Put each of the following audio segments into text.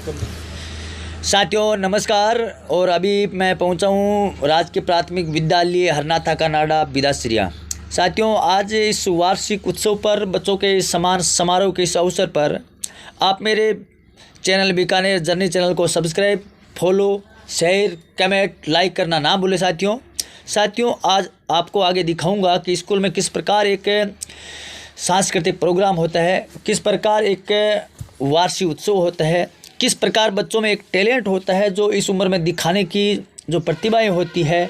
साथियों नमस्कार। और अभी मैं पहुंचा हूं राजकीय प्राथमिक विद्यालय हरनाथा का नाडा बिदासरिया। साथियों आज इस वार्षिक उत्सव पर बच्चों के समान समारोह के इस अवसर पर आप मेरे चैनल बीकानेर जर्नी चैनल को subscribe, follow, share, comment, like करना ना भूलें। साथियों आज आपको आगे दिखाऊंगा कि स्कूल में किस प्रकार एक सांस्कृतिक प्रोग्राम होता है, किस प्रकार एक वार्षिक उत्सव होता है, किस प्रकार बच्चों में एक टैलेंट होता है जो इस उम्र में दिखाने की जो प्रतिभाएं होती है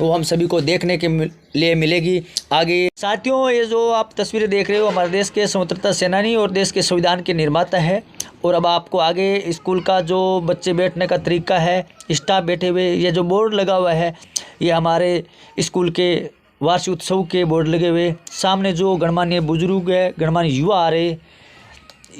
वो हम सभी को देखने के लिए मिलेगी आगे। साथियों ये जो आप तस्वीरें देख रहे हो हमारे देश के स्वतंत्रता सेनानी और देश के संविधान के निर्माता है। और अब आपको आगे स्कूल का जो बच्चे बैठने का तरीका है, स्टाफ बैठे हुए, ये जो बोर्ड लगा हुआ है ये हमारे स्कूल के वार्षिक उत्सव के बोर्ड लगे हुए। सामने जो गणमान्य बुजुर्ग है, गणमान्य युवा आ रहे,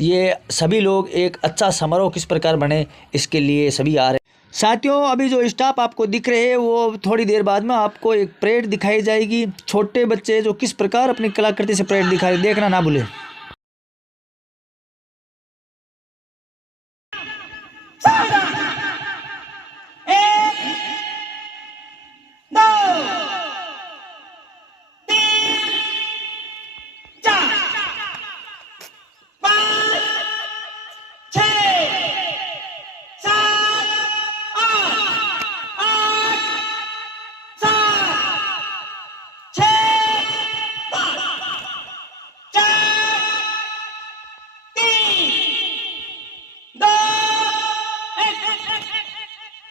ये सभी लोग एक अच्छा समारोह किस प्रकार बने इसके लिए सभी आ रहे हैं। साथियों अभी जो स्टाफ आपको दिख रहे हैं वो थोड़ी देर बाद में आपको एक परेड दिखाई जाएगी। छोटे बच्चे जो किस प्रकार अपनी कलाकृति से परेड दिखाए, देखना ना भूलें।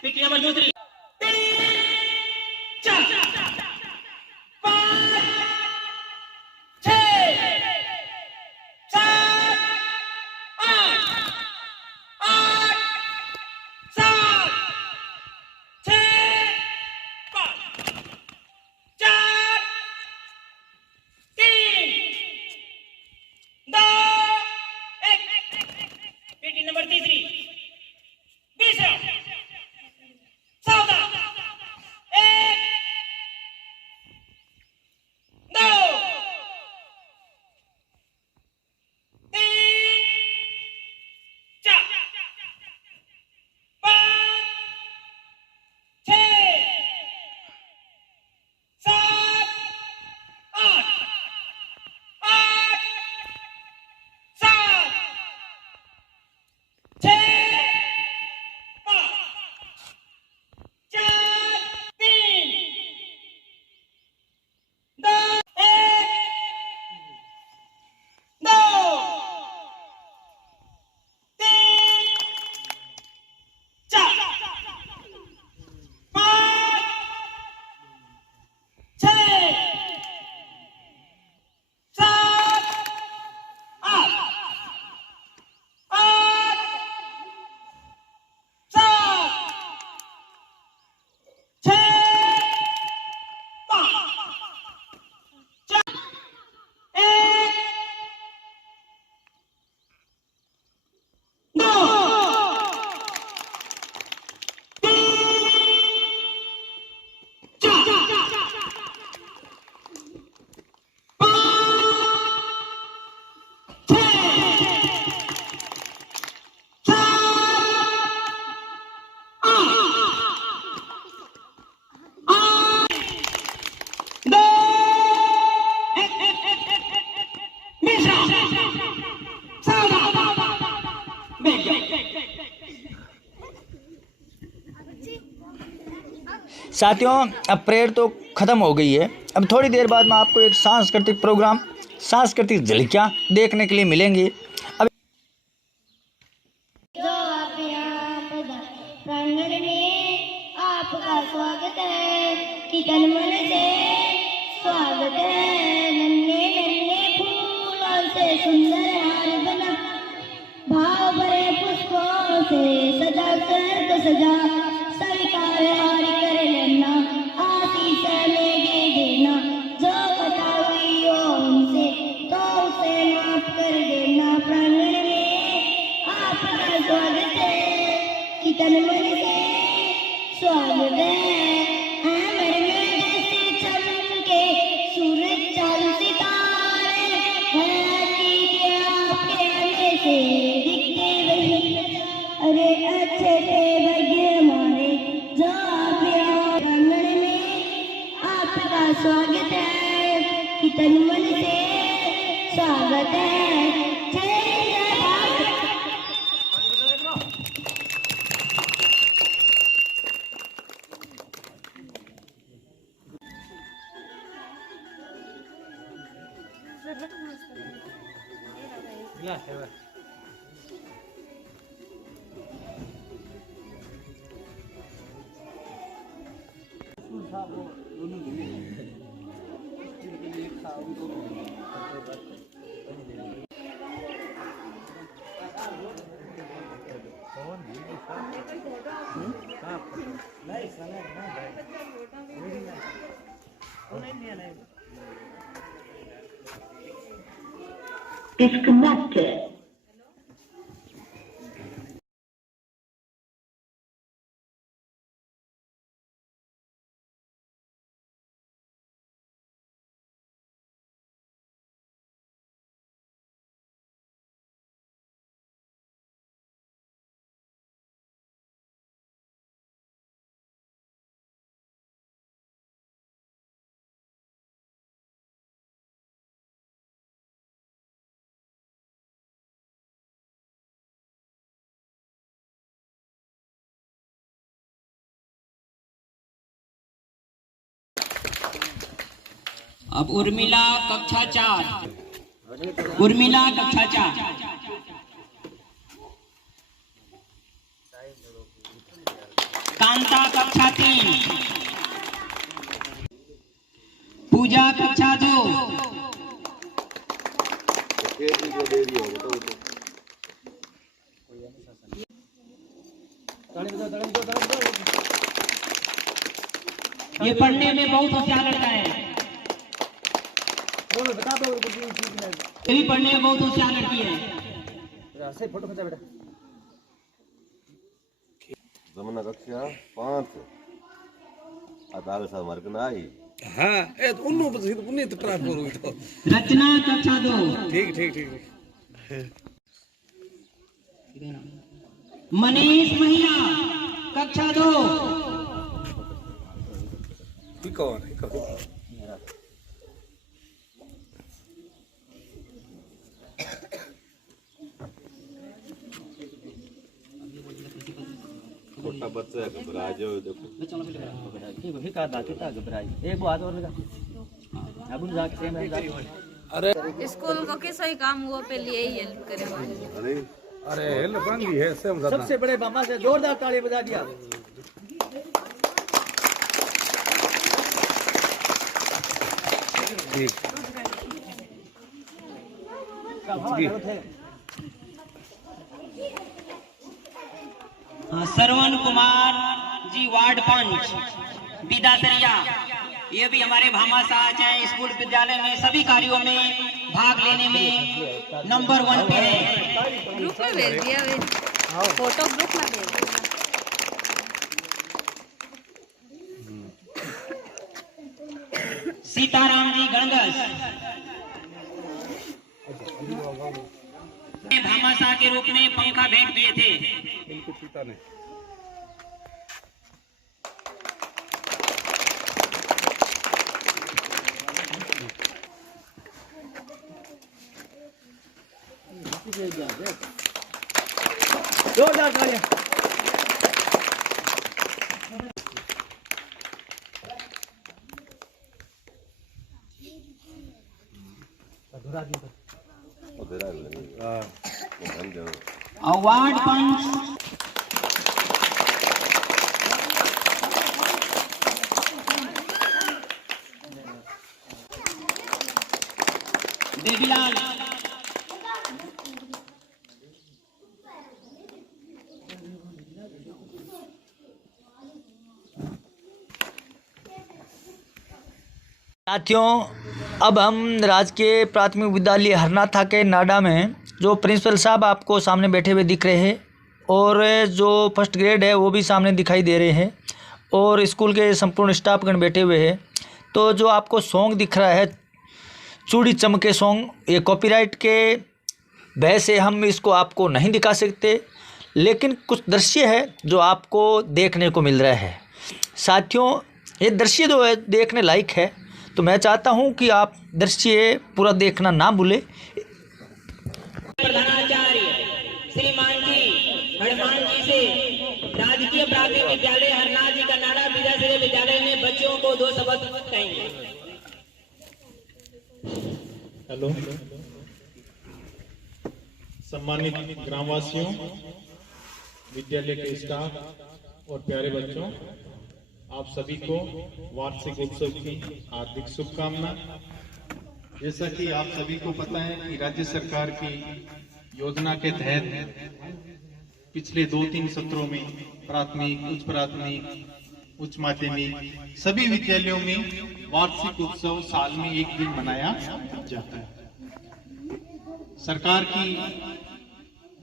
पीटी नंबर दूसरी नंबर तीसरी तीसरा साथियों अब परेड तो ख़त्म हो गई है। अब थोड़ी देर बाद में आपको एक सांस्कृतिक प्रोग्राम, सांस्कृतिक झलकियाँ देखने के लिए मिलेंगी। अब प्रांगण में आपका स्वागत है कि तन मन से स्वागत है। नन्हे नन्हे फूलों से सुंदर हार बना, भाव भरे पुष्पों से सजा कर तो सजा, स्वीकार हार कर लेना, आशीष लेके देना, जो पता हुई हो उनसे तो उसे माफ कर देना। प्रांगण में आपका स्वागत है कि तन मन से स्वागत है। अमर में जैसे चमके सूरज चांद सितारे, है आपके आने से दिखते वही, अरे तन मन से स्वागत है। जय भारत। Disconnected. अब उर्मिला कक्षा 4, उर्मिला कक्षा 4, कांता कक्षा 3, पूजा कक्षा 2, ये पढ़ने में बहुत होशियार लड़का है। ये भी पढ़ने में बहुत होशियार लड़की है। जमुना कक्षा 5 आधार साल मार्क ना आई। हाँ ए उन्हें तो ट्रांसफर हुई तो रचना कक्षा 2, ठीक ठीक ठीक। मनीष महिला कक्षा 2, ठीक कौन है छोटा बच्चा है घबरा जाओ देखो स्कूल को किस ही काम हुआ पे लिए ही हेल्प करे अरे अरे हेल्प मांगी है सबसे बड़े मामा से जोरदार ताली बजा दिया। श्रवण कुमार जी वार्ड 5 बिदासरिया, ये भी हमारे भामाशाह चाहे स्कूल विद्यालय में सभी कार्यों में भाग लेने में नंबर 1 पे है। ग्रुप में भेज दिया वे फोटो ग्रुप में भेज दिया। सीताराम जी गणगस भामाशाह के रूप में पंखा भेंट किए थे। इनको सीता ने जोरदार तालियां। उधर आ गए हां हम जाओ अवार्ड 5 देवीलाल साथियों, अब हम राजकीय प्राथमिक विद्यालय हरनाथा के नाडा में जो प्रिंसिपल साहब आपको सामने बैठे हुए दिख रहे हैं और जो फर्स्ट ग्रेड है वो भी सामने दिखाई दे रहे हैं और स्कूल के संपूर्ण स्टाफगण बैठे हुए हैं। तो जो आपको सॉन्ग दिख रहा है चूड़ी चमके सॉन्ग, ये कॉपीराइट के भय से हम इसको आपको नहीं दिखा सकते, लेकिन कुछ दृश्य है जो आपको देखने को मिल रहा है। साथियों, ये दृश्य जो है देखने लायक है। तो मैं चाहता हूं कि आप दृश्य पूरा देखना ना भूलें। प्रधानाचार्य श्रीमान जी हनुमान जी से राजकीय प्राथमिक विद्यालय हरनाथ जी का नारा विद्याश्री विद्यालय में बच्चों को 2 शब्द कहेंगे। हेलो, सम्मानित ग्रामवासियों, विद्यालय के स्टाफ और प्यारे बच्चों, आप सभी को वार्षिक उत्सव की हार्दिक शुभकामना। जैसा कि आप सभी को पता है कि राज्य सरकार की योजना के तहत पिछले 2-3 सत्रों में प्राथमिक, उच्च प्राथमिक, उच्च माध्यमिक सभी विद्यालयों में वार्षिक उत्सव साल में एक दिन मनाया जाता है। सरकार की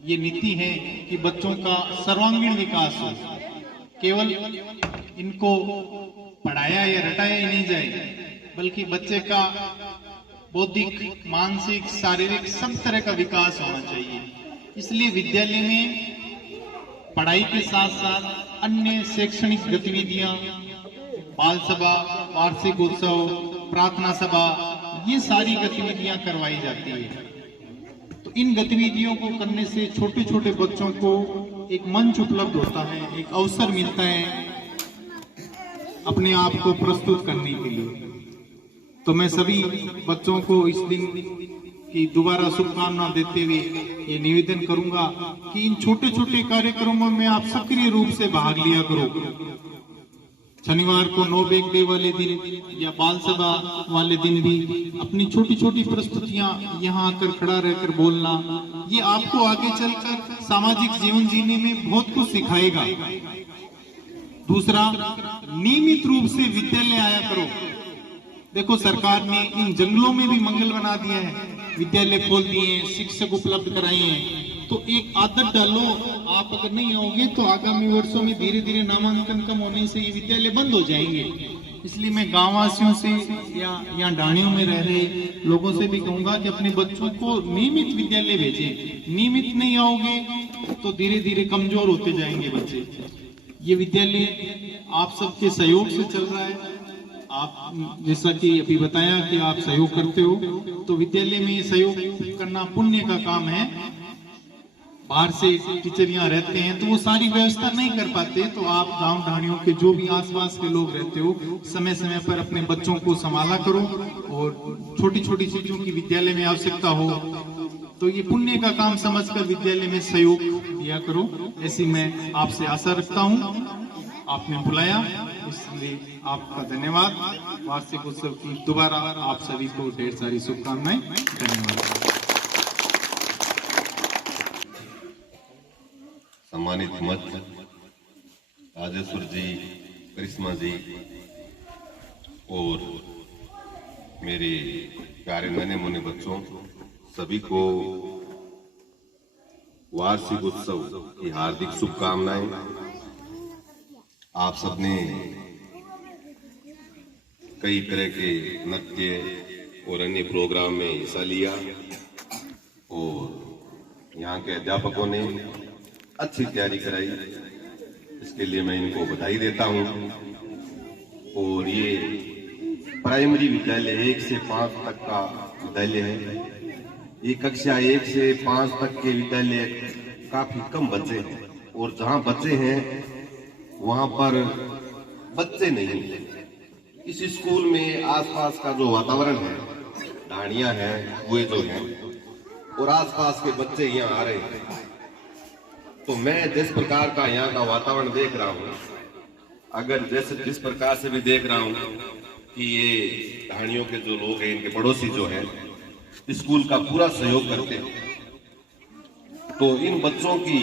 ये नीति है कि बच्चों का सर्वांगीण विकास हो, केवल इनको पढ़ाया या रटाया ही नहीं जाए, बल्कि बच्चे का बौद्धिक, मानसिक, शारीरिक सब तरह का विकास होना चाहिए। इसलिए विद्यालय में पढ़ाई के साथ साथ अन्य शैक्षणिक गतिविधियां, बाल सभा, वार्षिक उत्सव, प्रार्थना सभा, ये सारी गतिविधियां करवाई जाती है। तो इन गतिविधियों को करने से छोटे छोटे बच्चों को एक मंच उपलब्ध होता है, एक अवसर मिलता है अपने आप को प्रस्तुत करने के लिए। तो मैं सभी बच्चों को इस दिन की दोबारा शुभकामना देते हुए ये निवेदन करूंगा कि इन छोटे छोटे कार्यक्रमों में आप सक्रिय रूप से भाग लिया करो। शनिवार को नो बैग डे वाले दिन या बाल सभा वाले दिन भी अपनी छोटी छोटी प्रस्तुतियां यहाँ आकर खड़ा रहकर बोलना, ये आपको आगे चलकर सामाजिक जीवन जीने में बहुत कुछ सिखाएगा। दूसरा, नियमित रूप से विद्यालय आया करो। देखो, सरकार ने इन जंगलों में भी मंगल बना दिया है, विद्यालय खोल दिए, शिक्षक उपलब्ध कराए हैं। तो एक आदत डालो, आप अगर नहीं आओगे तो आगामी वर्षों में धीरे धीरे नामांकन कम होने से ये विद्यालय बंद हो जाएंगे। इसलिए मैं गाँव वासियों से या यहाँ ढाणियों में रह रहे लोगों से भी कहूंगा कि अपने बच्चों को नियमित विद्यालय भेजें। नियमित नहीं आओगे तो धीरे धीरे कमजोर होते जाएंगे बच्चे। ये विद्यालय आप सबके सहयोग से चल रहा है। आप जैसा कि अभी बताया कि आप सहयोग करते हो, तो विद्यालय में सहयोग करना पुण्य का काम है। बाहर से टीचर यहाँ रहते हैं तो वो सारी व्यवस्था नहीं कर पाते, तो आप गांव ढाणियों के जो भी आसपास के लोग रहते हो, समय समय पर अपने बच्चों को संभाला करो। और छोटी छोटी चीजों की विद्यालय में आवश्यकता हो तो ये पुण्य का काम समझकर विद्यालय में सहयोग दिया करो, ऐसी मैं आपसे आशा रखता हूँ। आपने बुलाया इसलिए आपका धन्यवाद। वार्षिक उत्सव की दोबारा आप सभी को ढेर सारी शुभकामनाएं। धन्यवाद। सम्मानित मत राजेश्वर जी, करिश्मा जी और मेरे प्यारे नन्हे मुन्ने बच्चों, सभी को वार्षिक उत्सव की हार्दिक शुभकामनाएं। आप सबने कई तरह के नृत्य और अन्य प्रोग्राम में हिस्सा लिया और यहाँ के अध्यापकों ने अच्छी तैयारी कराई, इसके लिए मैं इनको बधाई देता हूँ। और ये प्राइमरी विद्यालय 1 से 5 तक का विद्यालय है। ये कक्षा 1 से 5 तक के विद्यालय काफी कम बच्चे हैं और जहाँ बच्चे हैं वहाँ पर बच्चे नहीं। इस स्कूल में आसपास का जो वातावरण है, ढाणियां हैं, कुएं जो हैं और आसपास के बच्चे यहाँ आ रहे हैं, तो मैं जिस प्रकार का यहाँ का वातावरण देख रहा हूँ, अगर जिस प्रकार से भी देख रहा हूँ कि ये ढाणियों के जो लोग हैं, इनके पड़ोसी जो हैं, स्कूल का पूरा सहयोग करते हैं, तो इन बच्चों की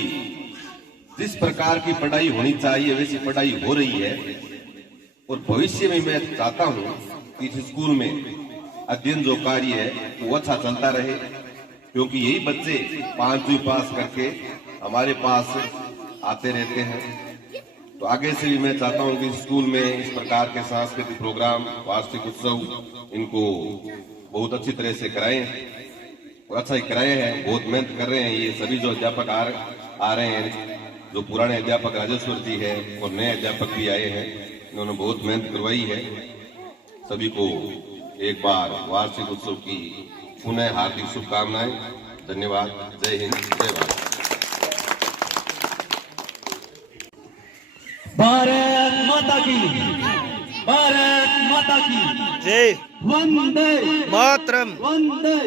जिस प्रकार की पढ़ाई होनी चाहिए वैसी पढ़ाई हो रही है। और भविष्य में मैं चाहता हूँ कि इस स्कूल में अध्ययन जो कार्य है वो अच्छा चलता रहे, क्योंकि यही बच्चे 5वीं पास करके हमारे पास आते रहते हैं। तो आगे से भी मैं चाहता हूँ कि स्कूल में इस प्रकार के सांस्कृतिक प्रोग्राम, वार्षिक उत्सव इनको बहुत अच्छी तरह से कराएं और अच्छा ही कराए हैं। बहुत मेहनत कर रहे हैं ये सभी जो अध्यापक आ रहे हैं, जो पुराने अध्यापक राजेश्वर जी हैं और नए अध्यापक भी आए हैं, इन्होंने बहुत मेहनत करवाई है। सभी को एक बार वार्षिक उत्सव की पुनः हार्दिक शुभकामनाएं। धन्यवाद। जय हिंद, जय भारत। भारत माता की, भारत माता की जय। वंदे मातरम, वंदे।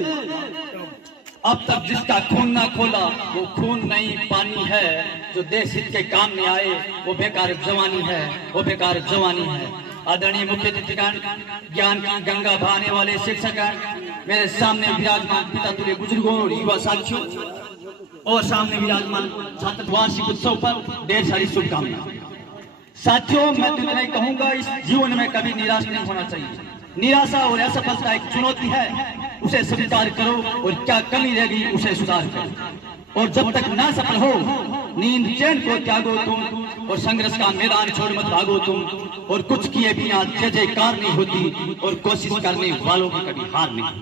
अब तक जिसका खून ना खोला वो खून नहीं पानी है, जो देश हित के काम में आए वो बेकार जवानी है, वो बेकार जवानी है। आदरणीय मुख्य अतिथिगण, ज्ञान की गंगा बहाने वाले शिक्षकगण, मेरे सामने विराजमान पिता तुल्य बुजुर्गों और युवा साथियों, और सामने विराजमान छात्र वार्षिक उत्सव पर ढेर सारी शुभकामनाएं। साथियों, मैं तो इतना ही कहूंगा, इस जीवन में कभी निराश नहीं होना चाहिए। निराशा और असफलता एक चुनौती है, उसे स्वीकार करो और क्या कमी रहेगी उसे सुधार करो। और जब तक ना सफल हो, नींद चैन को त्यागो तुम, और संघर्ष का मैदान छोड़ मत भागो तुम। और कुछ किए बिना जय जयकार नहीं होती, और कोशिश करने वालों की कभी हार नहीं होती।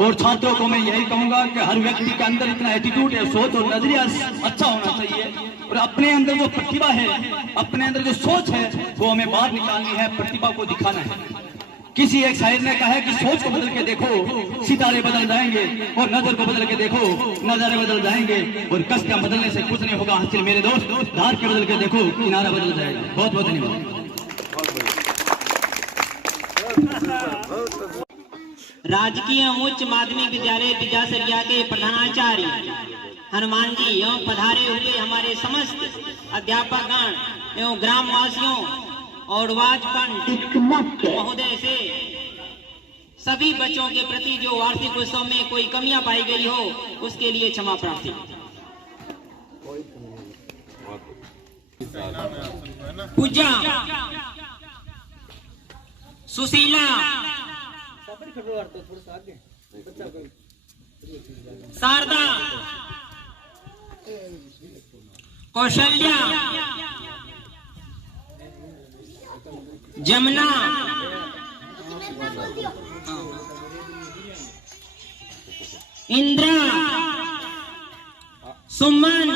और छात्रों को मैं यही कहूंगा कि हर व्यक्ति के अंदर इतना एटीट्यूड है, सोच और नजरिया अच्छा होना चाहिए, और अपने अंदर जो प्रतिभा है, अपने अंदर जो सोच है, वो हमें बाहर निकालनी है, प्रतिभा को दिखाना है। किसी एक शायर ने कहा है कि सोच को बदल के देखो सितारे बदल जाएंगे, और नजर को बदल के देखो नजारे बदल जाएंगे, और कष्ट बदलने से कुछ नहीं होगा हासिल मेरे दोस्त। धार के बदल के देखो किनारा बदल जाएगा। बहुत बहुत धन्यवाद। राजकीय उच्च माध्यमिक विद्यालय बिदासरिया के प्रधानाचार्य हनुमान जी एवं पधारे हुए हमारे समस्त अध्यापकगण एवं ग्रामवासियों और वाजपेयी महोदय से सभी बच्चों के प्रति जो वार्षिक उत्सव में कोई कमियां पाई गई हो उसके लिए क्षमा प्रार्थी। पूजा सुशीला, शारदा, कौशल्या, जमुना, इंद्रा, सुमन,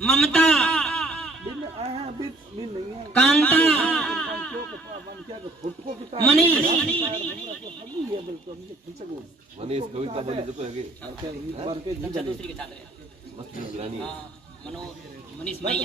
ममता, कांता, मनीष, कविता बोली तो है अच्छा दूसरी के छात्र मनीष नहीं